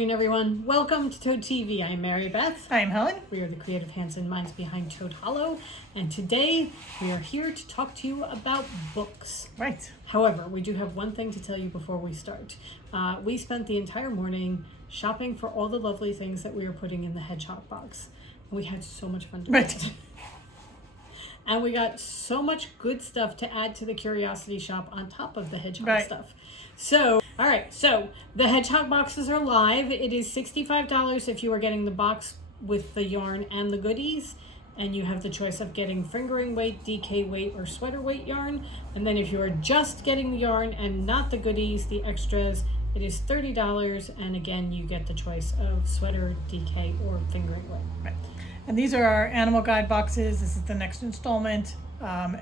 afternoon, everyone. Welcome to Toad TV. I'm Mary Beth. I'm Helen. We are the creative hands and minds behind Toad Hollow, and today we are here to talk to you about books. Right. However, we do have one thing to tell you before we start. We spent the entire morning shopping for all the lovely things that we were putting in the hedgehog box. And we had so much fun doing it. And we got so much good stuff to add to the curiosity shop on top of the hedgehog stuff. So, all right, so the hedgehog boxes are live. It is $65 if you are getting the box with the yarn and the goodies. And you have the choice of getting fingering weight, DK weight, or sweater weight yarn. And then if you are just getting the yarn and not the goodies, the extras, it is $30. And again, you get the choice of sweater, DK, or fingering weight. Right. And these are our animal guide boxes. This is the next installment.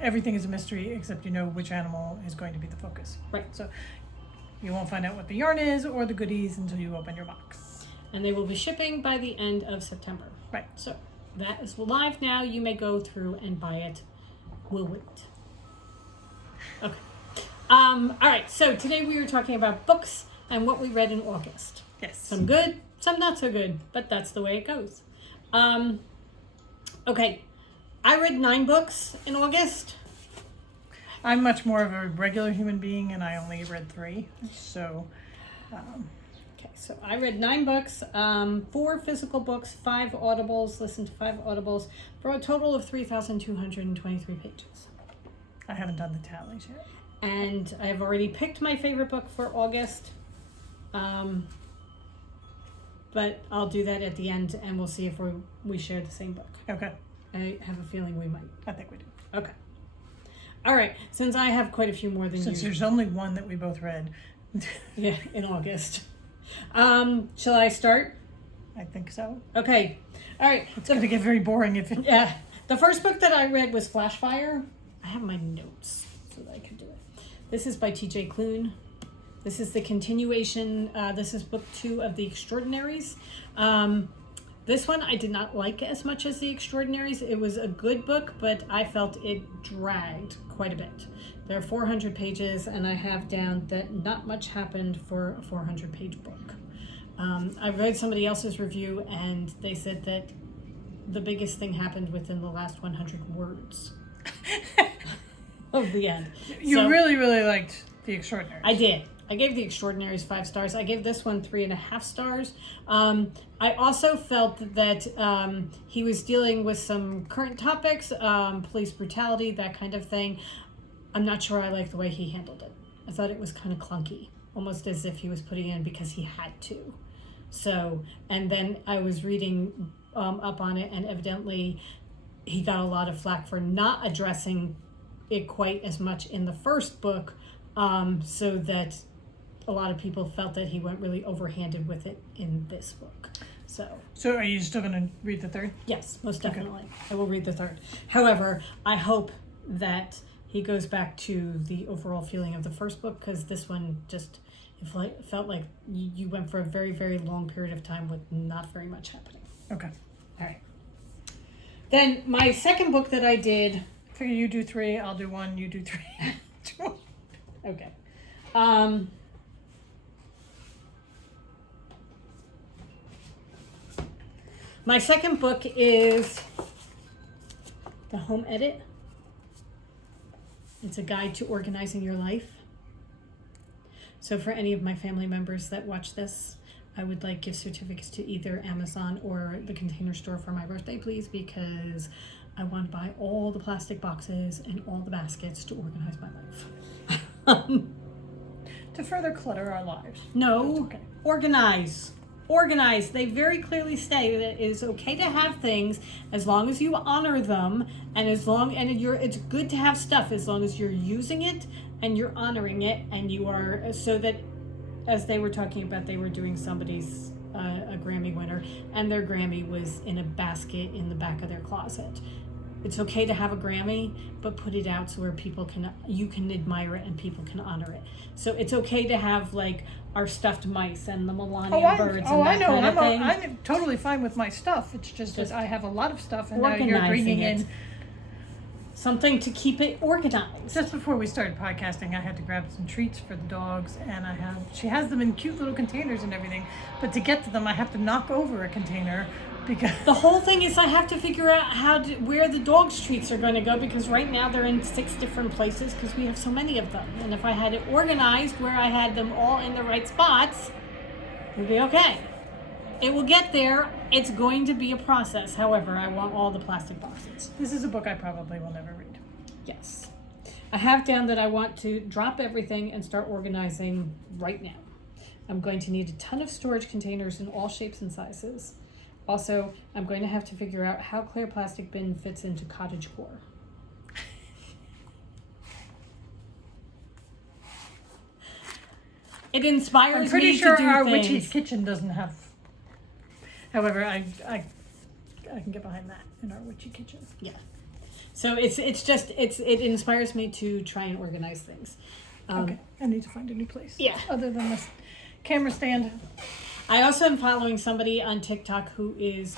Everything is a mystery except you know which animal is going to be the focus. Right. So you won't find out what the yarn is or the goodies until you open your box. And they will be shipping by the end of September. Right. So that is live now. You may go through and buy it. We'll wait. Okay. All right. So today we were talking about books and what we read in August. Yes. Some good, some not so good, but that's the way it goes. Okay. I read 9 books in August. I'm much more of a regular human being and I only read 3. So, Okay, so I read 9 books, 4 physical books, 5 audibles, listened to 5 audibles, for a total of 3,223 pages. I haven't done the tallies yet. And I've already picked my favorite book for August, but I'll do that at the end and we'll see if we share the same book. Okay. I have a feeling we might. I think we do. Okay. All right, since I have quite a few more than Since you. there's only one that we both read. Yeah, in August. Shall I start? I think so. Okay. All right. It's going to get very boring if it... Yeah. The first book that I read was Flashfire. I have my notes so that I could do it. This is by T.J. Klune. This is the continuation. This is book 2 of The Extraordinaries. This one I did not like as much as The Extraordinaries. It was a good book, but I felt it dragged quite a bit. There are 400 pages, and I have down that not much happened for a 400-page book. I read somebody else's review, and they said that the biggest thing happened within the last 100 words of the end. You really, really liked The Extraordinaries. I did. I gave The Extraordinaries 5 stars. I gave this one 3.5 stars. I also felt that he was dealing with some current topics, police brutality, that kind of thing. I'm not sure I liked the way he handled it. I thought it was kind of clunky, almost as if he was putting it in because he had to. So, and then I was reading up on it, and evidently he got a lot of flack for not addressing it quite as much in the first book, so that a lot of people felt that he went really overhanded with it in this book. So are you still going to read the third? Yes, most definitely. Okay. I will read the third. However, I hope that he goes back to the overall feeling of the first book, because this one just felt like you went for a very, very long period of time with not very much happening. Okay. All right. Then my second book that I did... Figure you do 3, I'll do 1, you do 3. Okay. My second book is The Home Edit. It's a guide to organizing your life. So for any of my family members that watch this, I would like gift certificates to either Amazon or the Container Store for my birthday, please, because I want to buy all the plastic boxes and all the baskets to organize my life. To further clutter our lives. No, okay. Organize. Organize. They very clearly say that it is okay to have things as long as you honor them, and it's good to have stuff as long as you're using it and you're honoring it, and you are, so that, as they were talking about, they were doing somebody's a Grammy winner, and their Grammy was in a basket in the back of their closet. It's okay to have a Grammy, but put it out so where you can admire it and people can honor it. So it's okay to have like our stuffed mice and the Melania birds. I know. I'm totally fine with my stuff. It's just that I have a lot of stuff, and now you're bringing in something to keep it organized. Just before we started podcasting, I had to grab some treats for the dogs, and she has them in cute little containers and everything, but to get to them, I have to knock over a container because The whole thing is I have to figure out where the dogs' treats are going to go, because right now they're in 6 different places because we have so many of them. And if I had it organized where I had them all in the right spots, it would be okay. It will get there. It's going to be a process. However, I want all the plastic boxes. this is a book I probably will never read. Yes. I have down that I want to drop everything and start organizing right now. I'm going to need a ton of storage containers in all shapes and sizes. Also, I'm going to have to figure out how clear plastic bin fits into cottagecore. It inspires I'm pretty me sure to do our things. witchy's kitchen doesn't have. However, I can get behind that in our witchy kitchen. Yeah. So it inspires me to try and organize things. Okay, I need to find a new place. Yeah. Other than this camera stand. I also am following somebody on TikTok who is,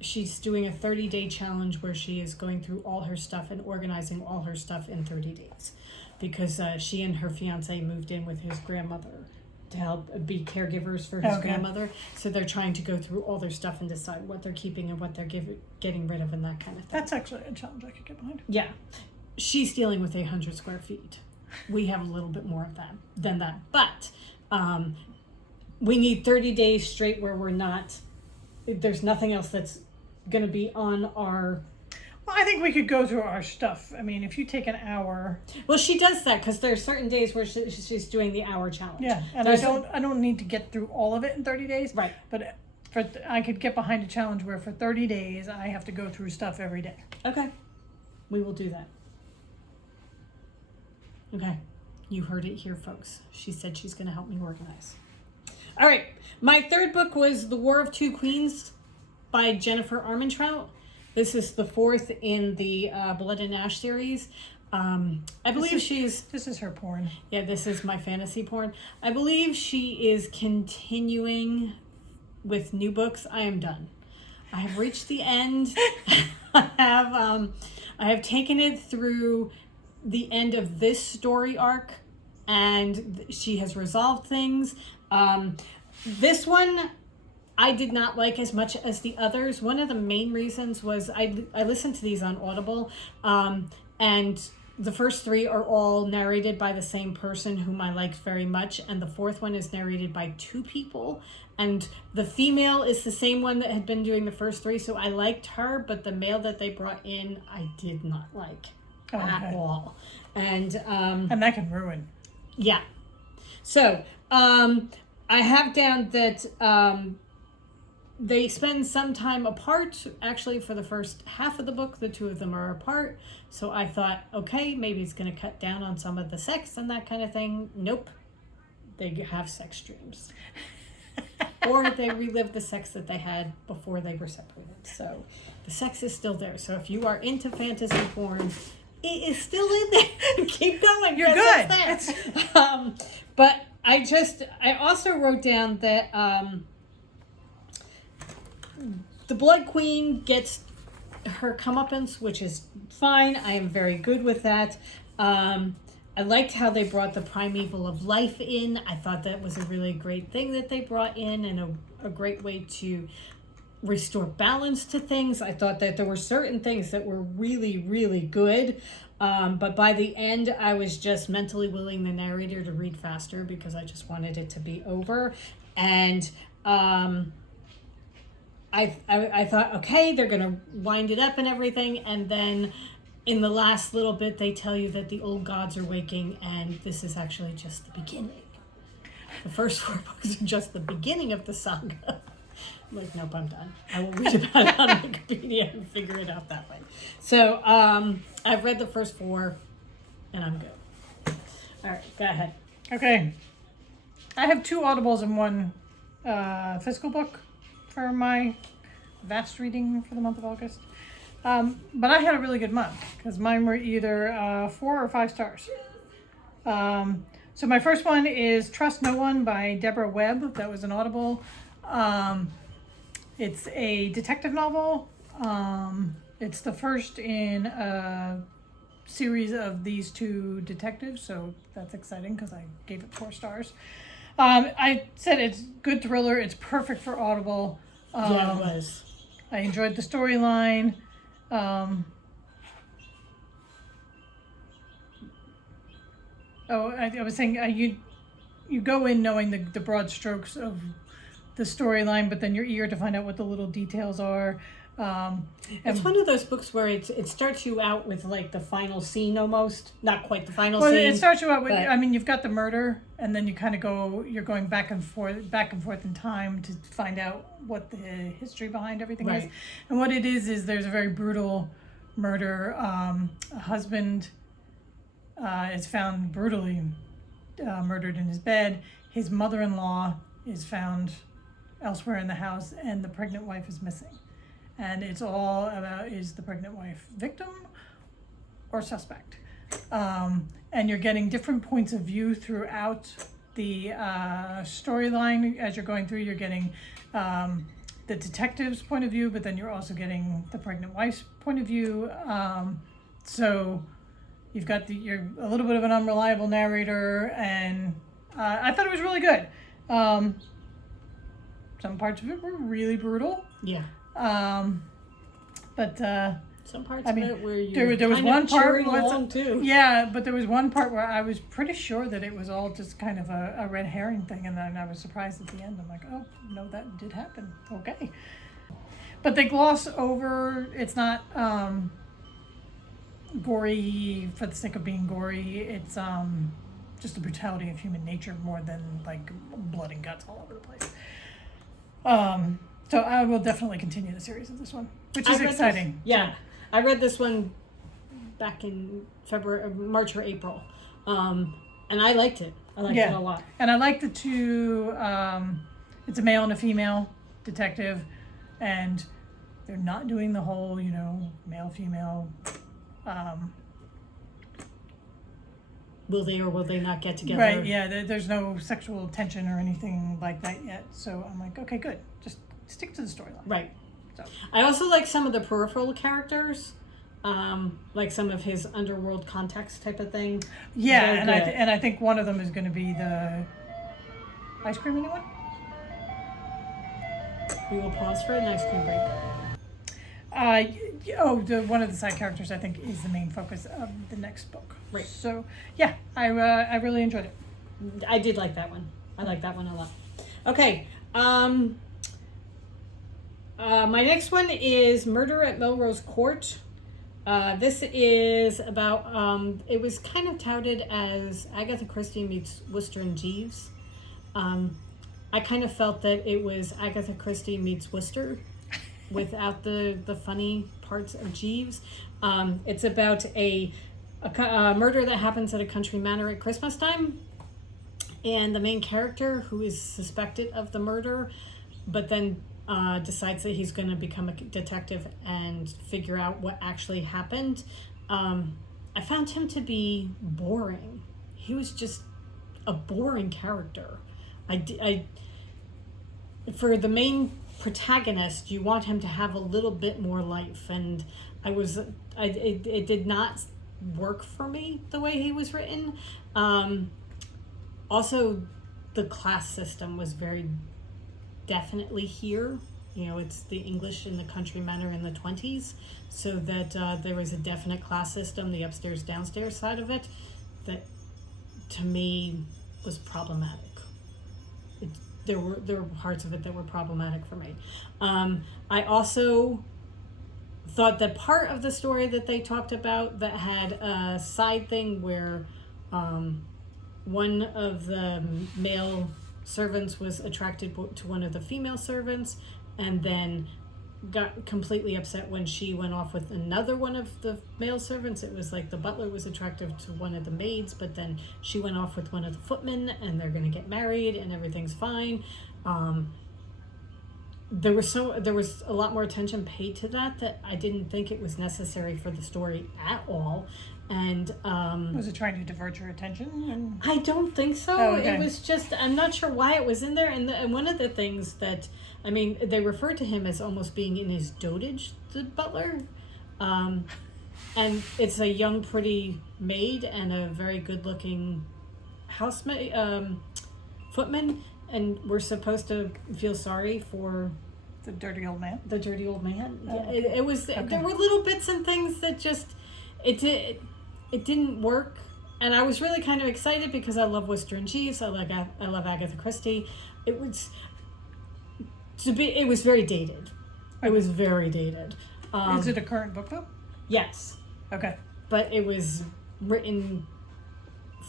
she's doing a 30-day challenge where she is going through all her stuff and organizing all her stuff in 30 days. Because she and her fiance moved in with his grandmother to help be caregivers for his grandmother. So they're trying to go through all their stuff and decide what they're keeping and what they're getting rid of and that kind of thing. That's actually a challenge I could get behind. Yeah. She's dealing with 800 square feet. We have a little bit more of that than that. But we need 30 days straight where there's nothing else that's going to be on our... Well, I think we could go through our stuff. I mean, if you take an hour. Well, she does that because there's certain days where she's doing the hour challenge. Yeah, and I don't need to get through all of it in 30 days. Right. But I could get behind a challenge where for 30 days I have to go through stuff every day. Okay. We will do that. Okay. You heard it here, folks. She said she's going to help me organize. All right. My third book was The War of Two Queens by Jennifer Armentrout. This is the 4th in the Blood and Ash series. I believe This is her porn. Yeah, this is my fantasy porn. I believe she is continuing with new books. I am done. I have reached the end. I have taken it through the end of this story arc, and she has resolved things. This one I did not like as much as the others. One of the main reasons was I listened to these on Audible, and the first 3 are all narrated by the same person whom I liked very much, and the 4th one is narrated by 2 people, and the female is the same one that had been doing the first 3, so I liked her, but the male that they brought in I did not like at all. And that can ruin. Yeah. So I have down that they spend some time apart. Actually, for the first half of the book, the 2 of them are apart. So I thought, okay, maybe it's going to cut down on some of the sex and that kind of thing. Nope. They have sex dreams. Or they relive the sex that they had before they were separated. So the sex is still there. So if you are into fantasy porn, it is still in there. Keep going. You're good. It's but I also wrote down that the Blood Queen gets her comeuppance, which is fine. I am very good with that. I liked how they brought the primeval of life in. I thought that was a really great thing that they brought in, and a great way to restore balance to things. I thought that there were certain things that were really, really good. But by the end, I was just mentally willing the narrator to read faster because I just wanted it to be over. And I thought, okay, they're going to wind it up and everything. And then in the last little bit, they tell you that the old gods are waking, and this is actually just the beginning. The first 4 books are just the beginning of the saga. I'm like, nope, I'm done. I will read about it on Wikipedia and figure it out that way. So I've read the first 4, and I'm good. All right, go ahead. okay. I have 2 audibles and 1 physical book for my vast reading for the month of August. But I had a really good month because mine were either 4 or 5 stars. So my first one is Trust No One by Deborah Webb. That was an Audible. It's a detective novel. It's the first in a series of these two detectives, so that's exciting because I gave it 4 stars. I said it's good thriller. It's perfect for Audible. Yeah, it was. I enjoyed the storyline. I was saying you go in knowing the broad strokes of the storyline, but then you're eager to find out what the little details are. It's one of those books where it starts you out with like the final scene almost, not quite the final well, scene. It starts you out with. But... I mean, you've got the murder, and then you kind of you're going back and forth in time to find out what the history behind everything is. And what it is there's a very brutal murder. A husband is found brutally murdered in his bed. His mother-in-law is found elsewhere in the house, and the pregnant wife is missing. And it's all about, is the pregnant wife victim or suspect? And you're getting different points of view throughout the storyline. As you're going through, you're getting the detective's point of view, but then you're also getting the pregnant wife's point of view. So you've got you're a little bit of an unreliable narrator, and I thought it was really good. Some parts of it were really brutal. Yeah. But some parts of it where there was one part too. Yeah, but there was one part where I was pretty sure that it was all just kind of a red herring thing, and then I was surprised at the end. I'm like, oh no, that did happen. Okay. But they gloss over. It's not gory for the sake of being gory. It's just the brutality of human nature more than like blood and guts all over the place. So I will definitely continue the series of this one, which is exciting. I read this one back in March or April, and I liked it. I liked it a lot. And I like the two. It's a male and a female detective, and they're not doing the whole, male female. Will they or will they not get together? Right. Yeah. There's no sexual tension or anything like that yet. So I'm like, okay, good. Just stick to the storyline. Right. So I also like some of the peripheral characters, like some of his underworld context type of thing. Yeah, and I think one of them is going to be the ice cream. Anyone? We will pause for an ice cream break. One of the side characters I think is the main focus of the next book. Right. So yeah, I really enjoyed it. I did like that one. I like that one a lot. Okay. My next one is Murder at Melrose Court. This is about, it was kind of touted as Agatha Christie meets Wooster and Jeeves. I kind of felt that it was Agatha Christie meets Wooster without the funny parts of Jeeves. It's about a murder that happens at a country manor at Christmas time. And the main character, who is suspected of the murder, but then decides that he's going to become a detective and figure out what actually happened. I found him to be boring. He was just a boring character. For the main protagonist, you want him to have a little bit more life, and it did not work for me the way he was written. Also, the class system was very definitely here. It's the English in the country manor in the 20s, so that there was a definite class system, the upstairs downstairs side of it, that to me was problematic. There were parts of it that were problematic for me. I also thought that part of the story that they talked about that had a side thing where one of the male servants was attracted to one of the female servants, and then got completely upset when she went off with another one of the male servants. It was like the butler was attracted to one of the maids, but then she went off with one of the footmen, and they're going to get married and everything's fine. There was a lot more attention paid to that I didn't think it was necessary for the story at all. And was it trying to divert your attention? I don't think so. Oh, okay. It was just, I'm not sure why it was in there. And one of the things that, they referred to him as almost being in his dotage, the butler. And it's a young, pretty maid and a very good-looking housemaid, footman, and we're supposed to feel sorry for the dirty old man. the dirty old man. Oh, Yeah, it was. okay. There were little bits and things that just it didn't work, and I was really kind of excited because I love Worcester and cheese. I love Agatha Christie. It was very dated. It was very dated. Is it a current book though? Yes, Okay. but it was written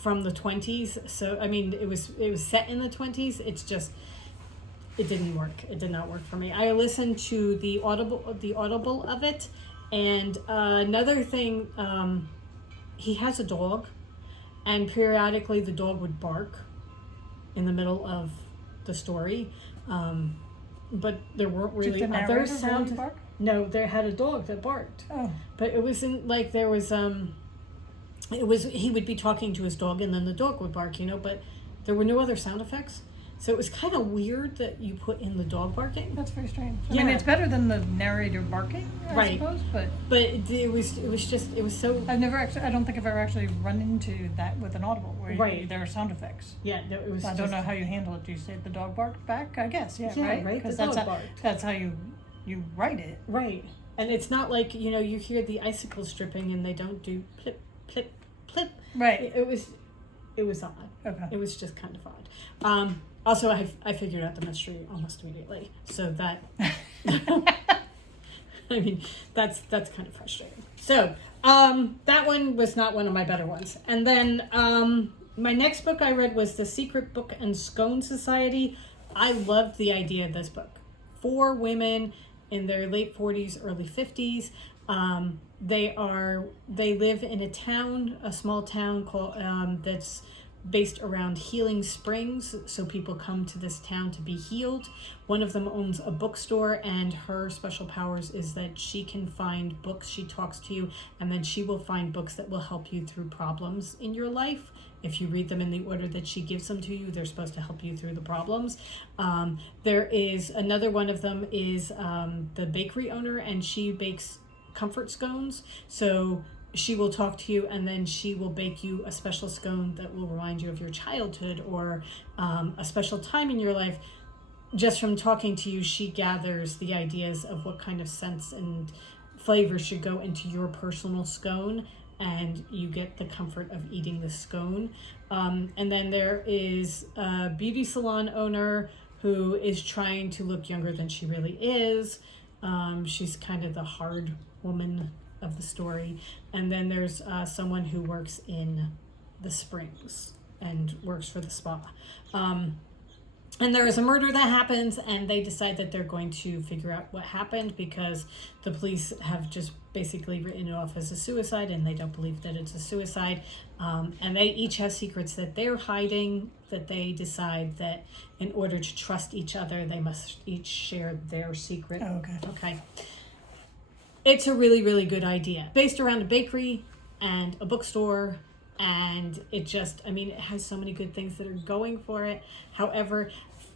from the 20s. So I mean, it was set in the 20s. It's just it didn't work. It did not work for me. I listened to the audible of it, and another thing, he has a dog, and periodically the dog would bark in the middle of the story, but there weren't really Did the other narrator sound. really bark? No, they had a dog that barked, Oh. but it wasn't like there was it was he would be talking to his dog and then the dog would bark, but there were no other sound effects. So it was kind of weird that you put in the dog barking. That's very strange. I Yeah. mean, it's better than the narrator barking, I suppose, but But it was so I don't think I've ever actually run into that with an Audible where Right. there are sound effects. yeah, no, it was. I don't know how you handle it. Do you say the dog barked back? I guess, yeah, Yeah, right? right, the Because dog that's barked. that's how you write it. Right, and it's not like you hear the icicles dripping and they don't do plip plip plip. Right. It was odd. Okay. It was just kind of odd. Also, I figured out the mystery almost immediately, so that I mean that's kind of frustrating. So that one was not one of my better ones. And then my next book I read was The Secret Book and Scone Society. I loved the idea of this book. 4 women in their late 40s, early 50s. They live in a small town called that's based around healing springs, so people come to this town to be healed. One of them owns a bookstore, and her special powers is that she can find books. She talks to you, and then she will find books that will help you through problems in your life. If you read them in the order that she gives them to you, they're supposed to help you through the problems. There is another one of them is the bakery owner, and she bakes comfort scones. So she will talk to you, and then she will bake you a special scone that will remind you of your childhood or a special time in your life. Just from talking to you, she gathers the ideas of what kind of scents and flavors should go into your personal scone, and you get the comfort of eating the scone. And then there is a beauty salon owner who is trying to look younger than she really is. She's kind of the hard woman of the story. And then there's someone who works in the springs and works for the spa. And there is a murder that happens, and they decide that they're going to figure out what happened because the police have just basically written it off as a suicide, and they don't believe that it's a suicide. And they each have secrets that they're hiding, that they decide that in order to trust each other, they must each share their secret. Oh, okay. Okay. It's a really, really good idea. Based around a bakery and a bookstore, and it has so many good things that are going for it. However,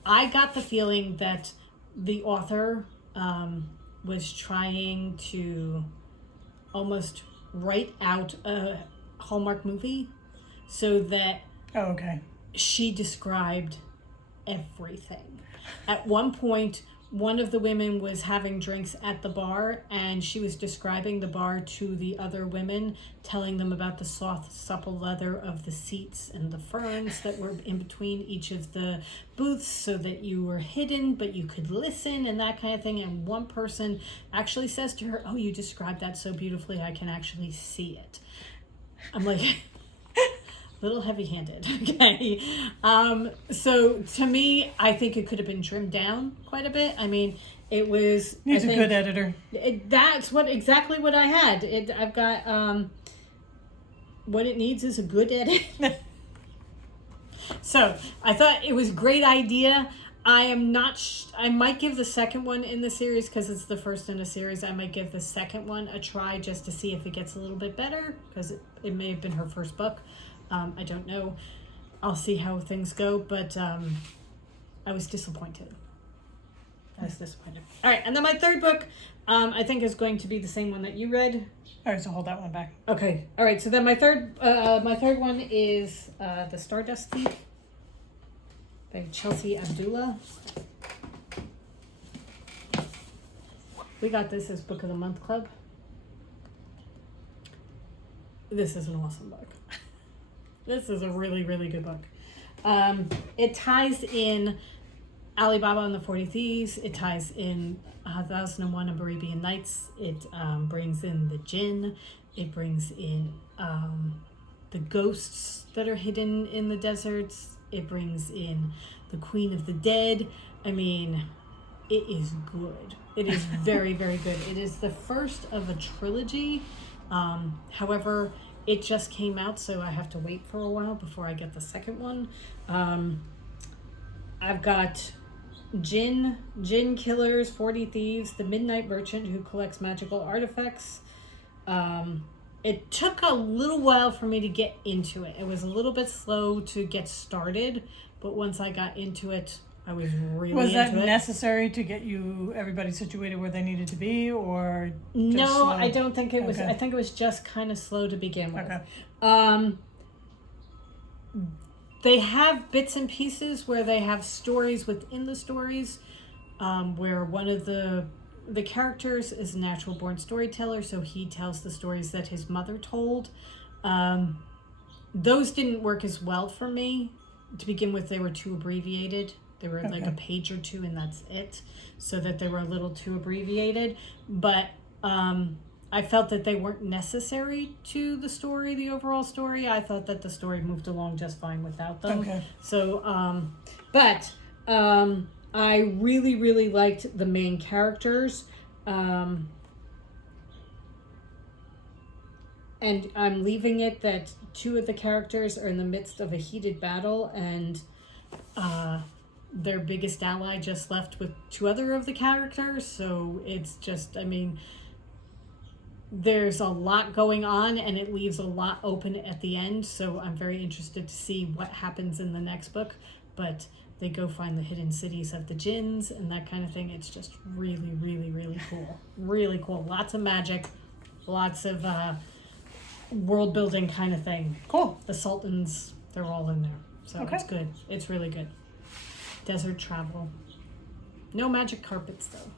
I got the feeling that the author was trying to almost write out a Hallmark movie so that Oh, okay. she described everything. At one point, one of the women was having drinks at the bar, and she was describing the bar to the other women, telling them about the soft, supple leather of the seats and the ferns that were in between each of the booths so that you were hidden, but you could listen and that kind of thing. And one person actually says to her, "Oh, you described that so beautifully, I can actually see it." I'm like... little heavy-handed, okay? So to me, I think it could have been trimmed down quite a bit. I mean, it was... Needs a good editor. That's exactly what I had. I've got... what it needs is a good edit. So I thought it was a great idea. I am not... I might give the second one in the series because it's the first in a series. I might give the second one a try just to see if it gets a little bit better because it may have been her first book. I don't know. I'll see how things go, but I was disappointed. All right, and then my third book I think is going to be the same one that you read. All right, so hold that one back. Okay. All right. So then my third one is the Stardust Geek by Chelsea Abdullah. We got this as Book of the Month Club. This is an awesome book. This is a really, really good book. It ties in Alibaba and the 40 Thieves. It ties in 1001 of Arabian Nights. It brings in the jinn. It brings in the ghosts that are hidden in the deserts. It brings in the Queen of the Dead. I mean, it is good. It is very, very good. It is the first of a trilogy. However, it just came out, so I have to wait for a while before I get the second one. I've got Jinn Killers, 40 Thieves, The Midnight Merchant Who Collects Magical Artifacts. It took a little while for me to get into it. It was a little bit slow to get started, but once I got into it, I was really Was that into it. necessary to get everybody situated where they needed to be, or just No, slow? I don't think it was. Okay. I think it was just kind of slow to begin with. Okay. They have bits and pieces where they have stories within the stories, where one of the characters is a natural born storyteller, so he tells the stories that his mother told. Those didn't work as well for me. To begin with, they were too abbreviated. They were like a page or two and that's it, so that they were a little too abbreviated. But I felt that they weren't necessary to the story, the overall story. I thought that the story moved along just fine without them. Okay. So, I really, really liked the main characters. And I'm leaving it that two of the characters are in the midst of a heated battle, and their biggest ally just left with two other of the characters. So it's just, I mean, there's a lot going on and it leaves a lot open at the end. So I'm very interested to see what happens in the next book. But they go find the hidden cities of the jinns and that kind of thing. It's just really, really, really cool. Really cool. Lots of magic. Lots of world building kind of thing. Cool. The sultans, they're all in there. So Okay. it's good. It's really good. Desert travel. No magic carpets though.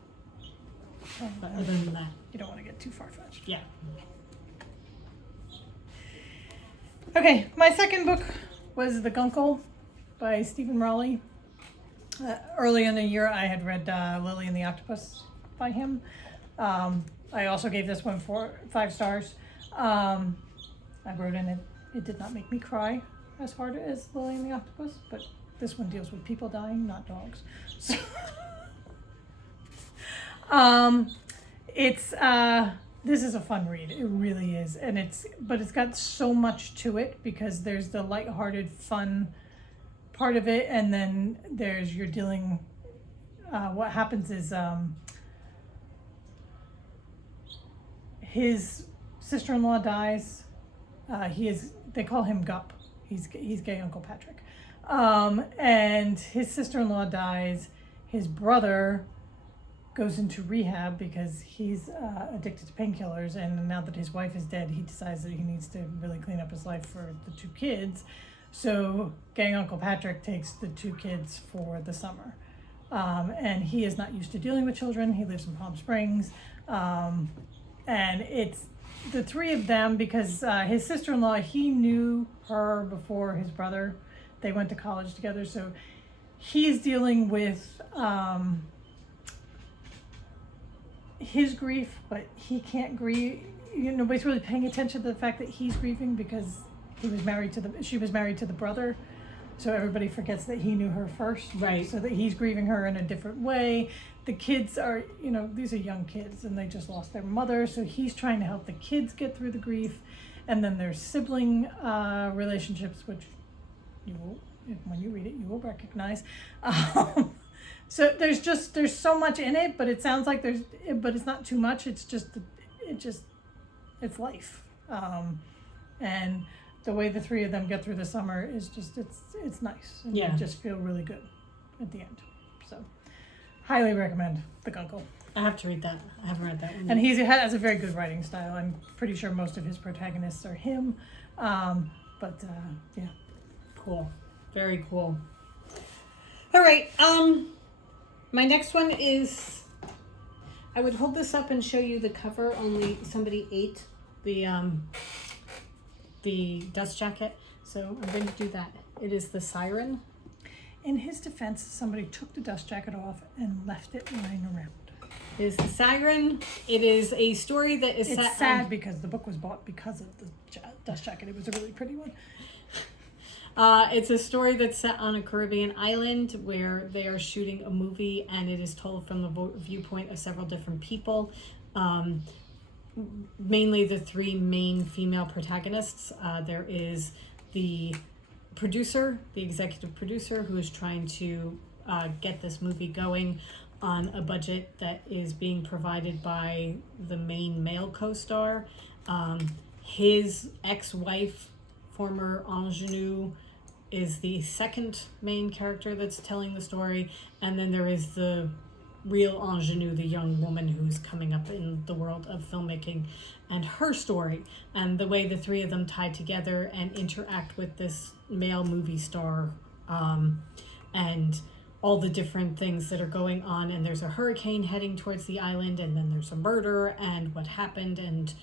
But other than that, You don't want to get too far-fetched. yeah. Okay, my second book was The Gunkle by Stephen Rowley. Early in the year, I had read Lily and the Octopus by him. I also gave this one 5 stars. I wrote in it, it did not make me cry as hard as Lily and the Octopus, but this one deals with people dying, not dogs. So, this is a fun read. It really is, but it's got so much to it because there's the lighthearted, fun part of it, and then there's you're dealing. What happens is his sister-in-law dies. They call him Gup. He's gay Uncle Patrick. And his sister-in-law dies. His brother goes into rehab because he's addicted to painkillers, and now that his wife is dead, he decides that he needs to really clean up his life for the 2 kids. So gay Uncle Patrick takes the 2 kids for the summer. And he is not used to dealing with children. He lives in Palm Springs. And it's the 3 of them because his sister-in-law, he knew her before his brother. They went to college together. So he's dealing with his grief, but he can't grieve. Nobody's really paying attention to the fact that he's grieving because she was married to the brother. So everybody forgets that he knew her first. Right. So that he's grieving her in a different way. The kids are, these are young kids and they just lost their mother. So he's trying to help the kids get through the grief. And then there's sibling relationships, which when you read it, you will recognize. So there's so much in it, but it sounds like but it's not too much. It's life. And the way the 3 of them get through the summer is just, it's nice. And Yeah. you just feel really good at the end. So highly recommend The Gunkle. I have to read that. I haven't read that one. And he has a very good writing style. I'm pretty sure most of his protagonists are him. Yeah. Cool. Very cool. All right. My next one is, I would hold this up and show you the cover, only somebody ate the dust jacket. So I'm going to do that. It is the Siren. In his defense, somebody took the dust jacket off and left it lying around. It is the Siren. It is a story that is It's sad because the book was bought because of the dust jacket. It was a really pretty one. It's a story that's set on a Caribbean island where they are shooting a movie, and it is told from the viewpoint of several different people. Mainly the three main female protagonists. There is the producer, the executive producer, who is trying to get this movie going on a budget that is being provided by the main male co-star. His ex-wife, former ingenue, is the second main character that's telling the story, and then there is the real ingenue, the young woman who's coming up in the world of filmmaking, and her story, and the way the three of them tie together and interact with this male movie star, and all the different things that are going on. And there's a hurricane heading towards the island, and then there's a murder and what happened. And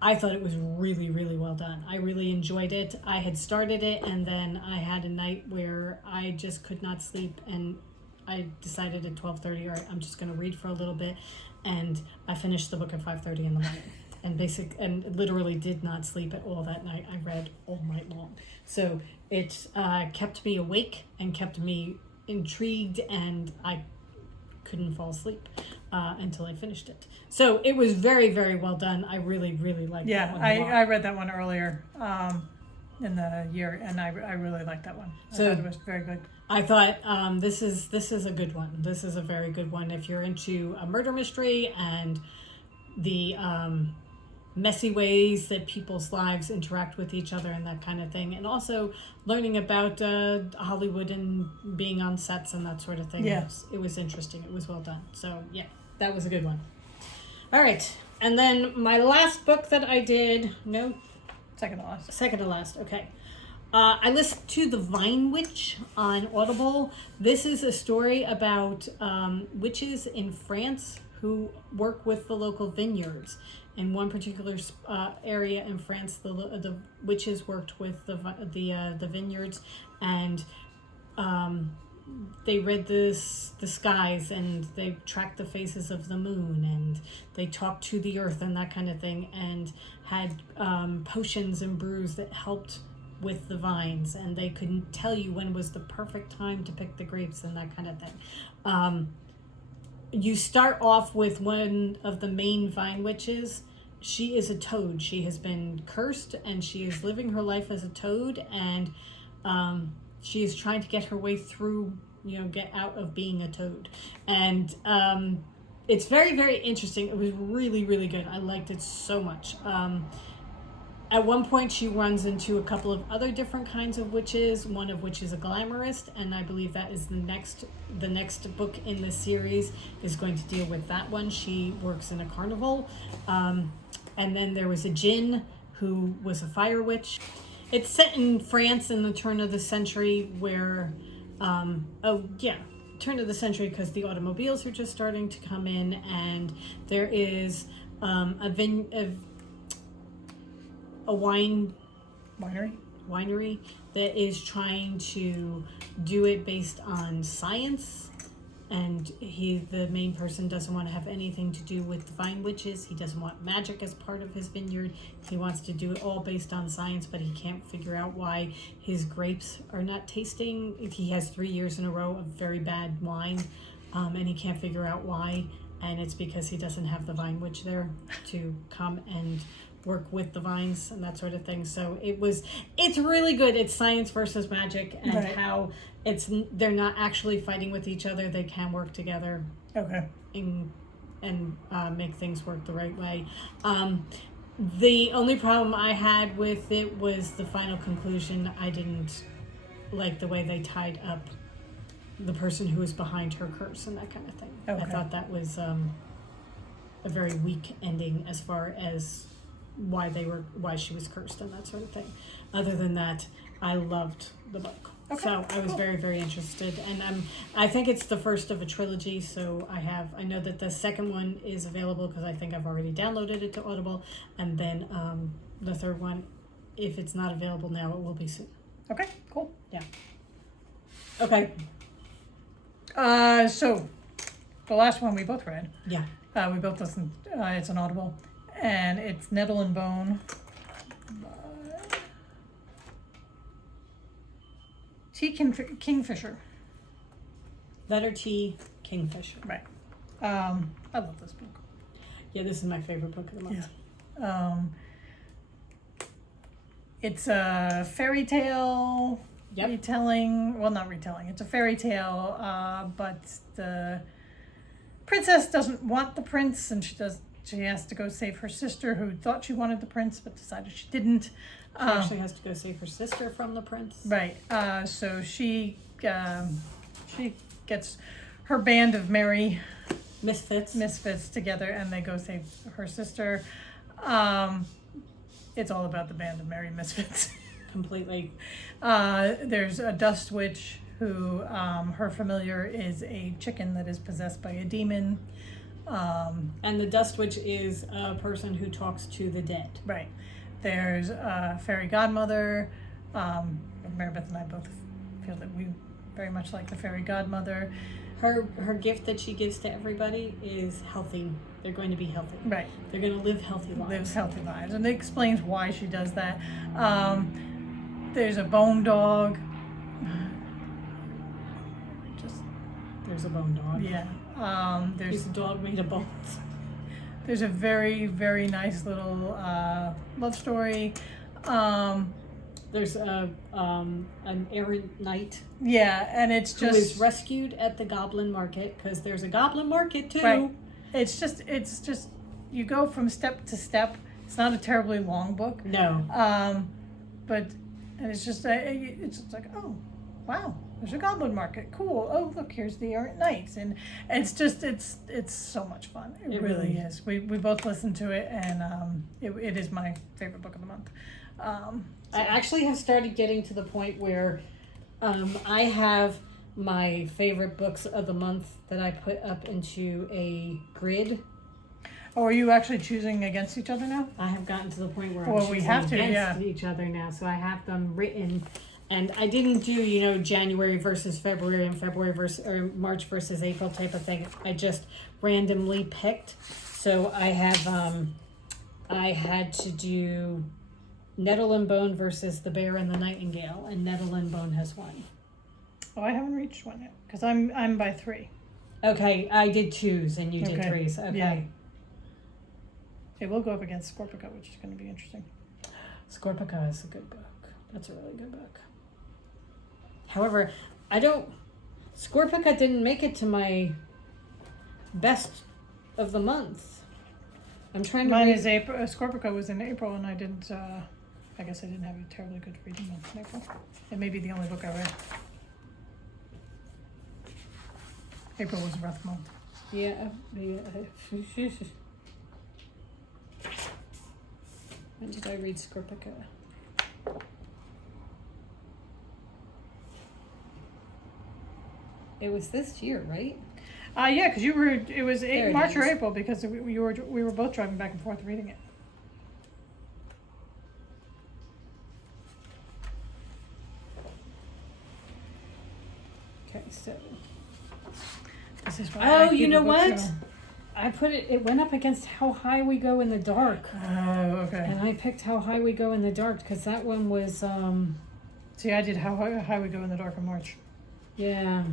I thought it was really, really well done. I really enjoyed it. I had started it, and then I had a night where I just could not sleep, and I decided at 12:30, all right, I'm just going to read for a little bit, and I finished the book at 5:30 in the morning, and literally did not sleep at all that night. I read all night long. So it kept me awake and kept me intrigued, and I couldn't fall asleep until I finished it. So it was very, very well done. I really, really liked that one a lot. I read that one earlier in the year, and I really liked that one. I thought it was very good. I thought this is a good one. This is a very good one if you're into a murder mystery and the messy ways that people's lives interact with each other and that kind of thing, and also learning about Hollywood and being on sets and that sort of thing. Yeah. It was interesting. It was well done. So yeah, that was a good one. All right, and then my last book that I did, Second to last. Okay. I listened to The Vine Witch on Audible. This is a story about witches in France who work with the local vineyards. In one particular area in France, the witches worked with the vineyards, and they read the skies, and they tracked the phases of the moon, and they talked to the earth and that kind of thing, and had potions and brews that helped with the vines, and they couldn't tell you when was the perfect time to pick the grapes and that kind of thing. You start off with one of the main vine witches. She is a toad. She has been cursed, and she is living her life as a toad, and she is trying to get her way through, get out of being a toad. And it's very, very interesting. It was really, really good. I liked it so much. At one point, she runs into a couple of other different kinds of witches, one of which is a glamourist, and I believe that is the next book in the series is going to deal with that one. She works in a carnival. And then there was a djinn who was a fire witch. It's set in France in the turn of the century where, turn of the century, because the automobiles are just starting to come in, and there is a winery that is trying to do it based on science, and the main person doesn't want to have anything to do with the vine witches. He doesn't want magic as part of his vineyard. He wants to do it all based on science, but he can't figure out why his grapes are not tasting. He has 3 years in a row of very bad wine, and he can't figure out why, and it's because he doesn't have the vine witch there to come and work with the vines and that sort of thing. So it's really good. It's science versus magic, and right. How they're not actually fighting with each other. They can work together. Okay. And make things work the right way. The only problem I had with it was the final conclusion. I didn't like the way they tied up the person who was behind her curse and that kind of thing. Okay. I thought that was a very weak ending as far as why she was cursed and that sort of thing. Other than that, I loved the book. Okay, So I was cool. very, very interested, and I think it's the first of a trilogy. So I know that the second one is available because I think I've already downloaded it to Audible, and then the third one, if it's not available now, it will be soon. Okay, cool. Yeah. Okay. So the last one we both read. Yeah. We both listened. It's an Audible, and it's Nettle and Bone. Kingfisher. Letter T, Kingfisher. Right. I love this book. Yeah, this is my favorite book of the month. Yeah. It's a fairy tale retelling. Well, not retelling. It's a fairy tale, but the princess doesn't want the prince, and she has to go save her sister, who thought she wanted the prince but decided she didn't. She actually has to go save her sister from the prince. Right. So she gets her band of merry misfits together, and they go save her sister. It's all about the band of merry misfits. Completely. There's a dust witch who her familiar is a chicken that is possessed by a demon. And the dust witch is a person who talks to the dead. Right. There's a fairy godmother. Mary Beth and I both feel that we very much like the fairy godmother. Her gift that she gives to everybody is healthy. They're going to be healthy. Right. They're going to live healthy lives. Lives healthy lives. And it explains why she does that. There's a bone dog. There's a bone dog. Yeah. There's a dog made of bones. There's a very, very nice little love story. There's an errant knight. Yeah, and it's just... who is rescued at the goblin market, because there's a goblin market too. Right. It's just, you go from step to step. It's not a terribly long book. No. But it's just like, oh, wow, there's a goblin market. Cool. Oh, look, here's the errant knights. And it's just, it's so much fun. It really is. We both listened to it, and it is my favorite book of the month. I actually have started getting to the point where I have my favorite books of the month that I put up into a grid. Oh, are you actually choosing against each other now? I have gotten to the point where Well, I'm we choosing have to, against each other now, so I have them written. And I didn't do, January versus February and February versus or March versus April type of thing. I just randomly picked. So I have I had to do Nettle and Bone versus the Bear and the Nightingale, and Nettle and Bone has won. Oh, I haven't reached one yet, because I'm by 3. Okay, I did 2s and you did Okay. 3s. Okay. Yeah. It will go up against Scorpica, which is going to be interesting. Scorpica is a good book. That's a really good book. However, Scorpica didn't make it to my best of the month. I'm trying to Mine is April. Scorpica was in April, and I didn't. I guess I didn't have a terribly good reading month in April. It may be the only book I read. April was a rough month. Yeah. When did I read Scorpica? It was this year, right? Yeah, because you were. It was There it March or is. April, because we were both driving back and forth reading it. Okay, so. This is why Oh, I keep you a know book what? journal. I put it went up against How High We Go in the Dark. Oh, okay. And I picked How High We Go in the Dark because that one was, See, I did How High We Go in the Dark in March. yeah.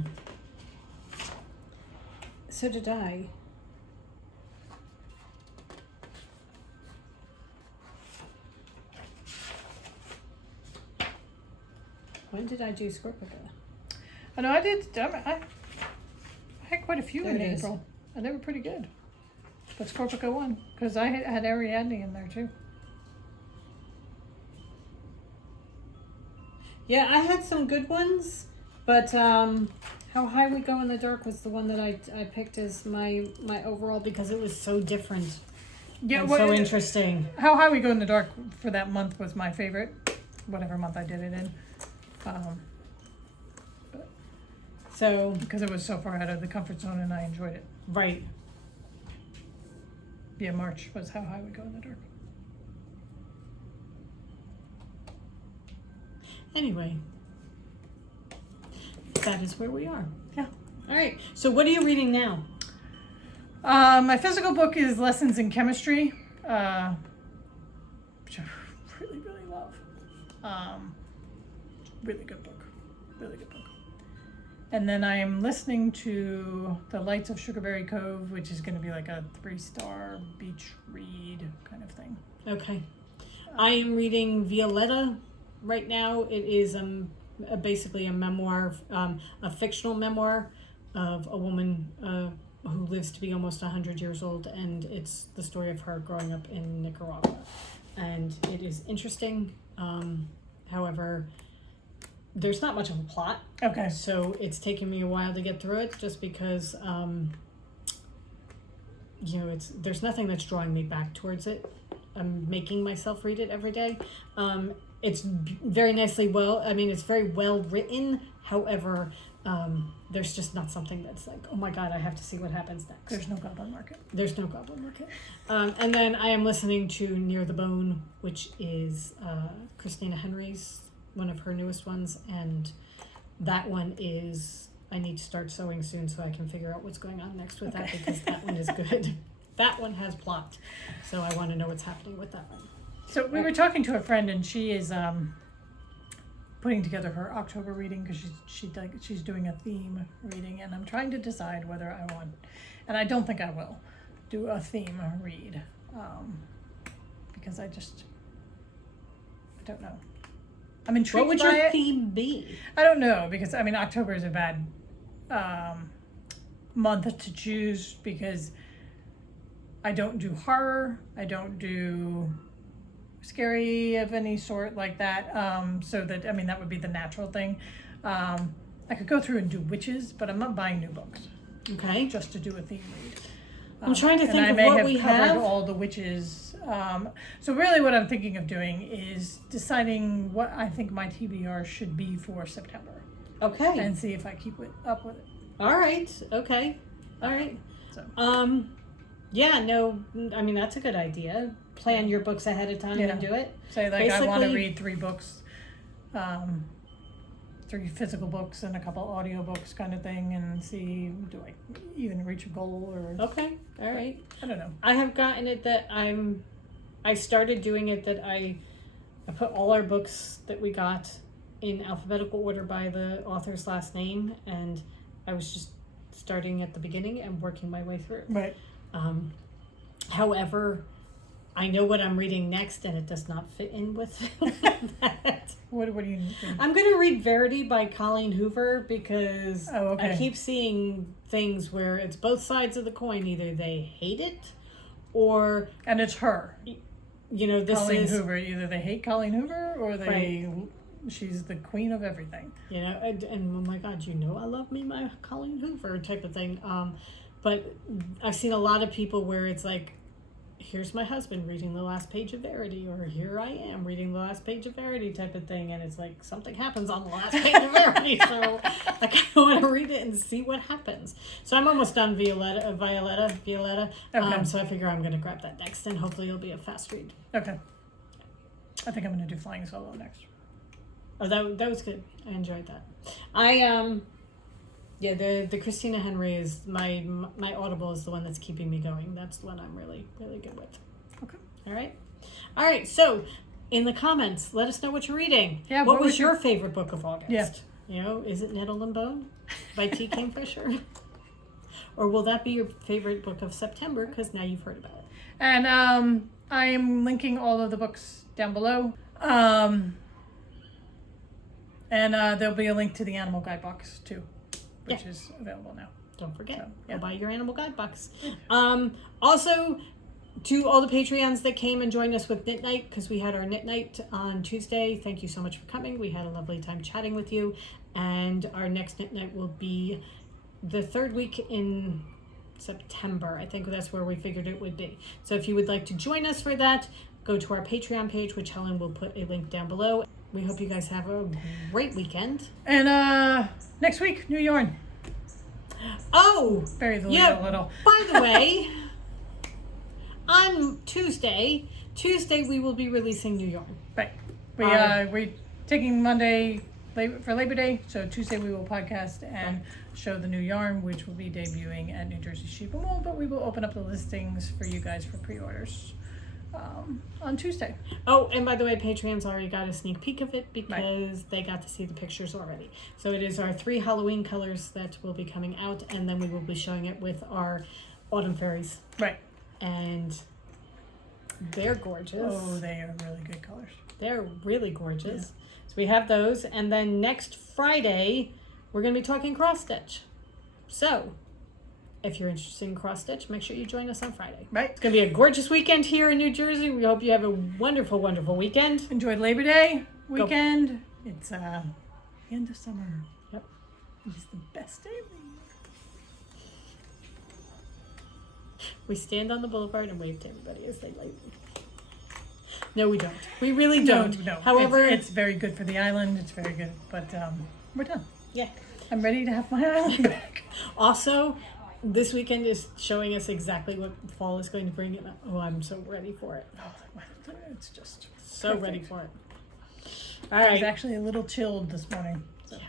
So did I. When did I do Scorpica? I know I did. I had quite a few There in it is. April, and they were pretty good. But Scorpica won, because I had Ariadne in there too. Yeah, I had some good ones, but How How High We Go in the Dark was the one that I picked as my overall because it was so different. Yeah, and so interesting. How High We Go in the Dark for that month was my favorite, whatever month I did it in. So because it was so far out of the comfort zone and I enjoyed it. Right. Yeah, March was How High We Go in the Dark. Anyway, that is where we are. Yeah. All right. So what are you reading now? My physical book is Lessons in Chemistry, which I really, really love. Really good book. Really good book. And then I am listening to The Lights of Sugarberry Cove, which is going to be like a 3-star beach read kind of thing. Okay. I am reading Violetta right now. It is basically a memoir, a fictional memoir of a woman who lives to be almost 100 years old, and it's the story of her growing up in Nicaragua. And it is interesting. However, there's not much of a plot. Okay. So it's taken me a while to get through it just because, there's nothing that's drawing me back towards it. I'm making myself read it every day. It's very it's very well written. However, there's just not something that's like, oh my God, I have to see what happens next. There's no Goblin Market. There's no Goblin Market. And then I am listening to Near the Bone, which is Christina Henry's, one of her newest ones. And that one is, I need to start sewing soon so I can figure out what's going on next with that because that one is good. That one has plot. So I want to know what's happening with that one. So we were talking to a friend, and she is putting together her October reading because she's doing a theme reading, and I'm trying to decide whether I want, and I don't think I will, do a theme read because I don't know. I'm intrigued. What would your theme be? I don't know because October is a bad month to choose because I don't do horror. I don't do scary of any sort like that. That would be the natural thing. I could go through and do witches, but I'm not buying new books. Okay. Just to do a theme read. I'm trying to think of what we have. I may have covered all the witches. So really what I'm thinking of doing is deciding what I think my TBR should be for September. Okay. And see if I keep it up with it. All right. Okay. All right. So. Yeah, no, that's a good idea. Plan your books ahead of time and do it. Say I want to read 3 books, 3 physical books and a couple audio books kind of thing, and see, do I even reach a goal or... Okay, all right. I don't know. I have gotten it that I started doing it that I put all our books that we got in alphabetical order by the author's last name, and I was just starting at the beginning and working my way through. Right. However, I know what I'm reading next, and it does not fit in with that. What do you think? I'm going to read Verity by Colleen Hoover because okay. I keep seeing things where it's both sides of the coin. Either they hate it or... And it's her. This Colleen is... Hoover. Either they hate Colleen Hoover or they... Right. She's the queen of everything. And oh my God, I love me my Colleen Hoover type of thing. But I've seen a lot of people where it's like, here's my husband reading the last page of Verity, or here I am reading the last page of Verity type of thing, and it's like something happens on the last page of Verity, so I kind of want to read it and see what happens. So I'm almost done Violetta. Okay. So I figure I'm going to grab that next, and hopefully it'll be a fast read. Okay. I think I'm going to do Flying Solo next. Oh, that was good. I enjoyed that. The Christina Henry is my Audible is the one that's keeping me going. That's the one I'm really, really good with. Okay. All right. So, in the comments, let us know what you're reading. Yeah. What was your favorite book of August? Yeah. Is it Nettle and Bone by T. Kingfisher? Or will that be your favorite book of September? Because now you've heard about it. And I'm linking all of the books down below. And there'll be a link to the Animal Guide box too, which is available now. Don't forget, go buy your Animal Guide box. Also, To all the Patreons that came and joined us with Knit Night, because we had our Knit Night on Tuesday, thank you so much for coming. We had a lovely time chatting with you. And our next Knit Night will be the third week in September. I think that's where we figured it would be. So if you would like to join us for that, go to our Patreon page, which Helen will put a link down below. We hope you guys have a great weekend. And next week, new yarn. Oh! Bury the lead a little. By the way, on Tuesday we will be releasing new yarn. Right. We're taking Monday for Labor Day, so Tuesday we will podcast and show the new yarn, which will be debuting at New Jersey Sheep and Wool, but we will open up the listings for you guys for pre-orders on Tuesday. Oh, and by the way, Patreons already got a sneak peek of it because they got to see the pictures already. So it is our 3 Halloween colors that will be coming out, and then we will be showing it with our Autumn Fairies. Right. And they're gorgeous. Oh, they are really good colors. They're really gorgeous. Yeah. So we have those, and then next Friday we're going to be talking cross stitch. So if you're interested in cross stitch, make sure you join us on Friday. Right. It's going to be a gorgeous weekend here in New Jersey. We hope you have a wonderful, wonderful weekend. Enjoy Labor Day weekend. It's the end of summer. Yep. It's the best day of the year. We stand on the boulevard and wave to everybody as they leave. No, we don't. We really don't. No. However, it's very good for the island. It's very good, but we're done. Yeah. I'm ready to have my island back. Also, this weekend is showing us exactly what fall is going to bring. Oh, I'm so ready for it. Oh, it's just so perfect. ready for it. All right. I was actually a little chilled this morning. So. Yeah.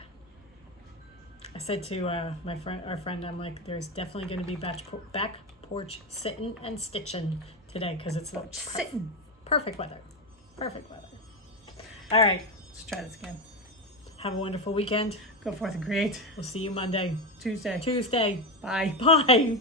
I said to our friend, I'm like, there's definitely going to be back porch sitting and stitching today because it's like sitting. Perfect weather. Perfect weather. All right. Let's try this again. Have a wonderful weekend. Go forth and create. We'll see you Monday. Tuesday. Bye. Bye.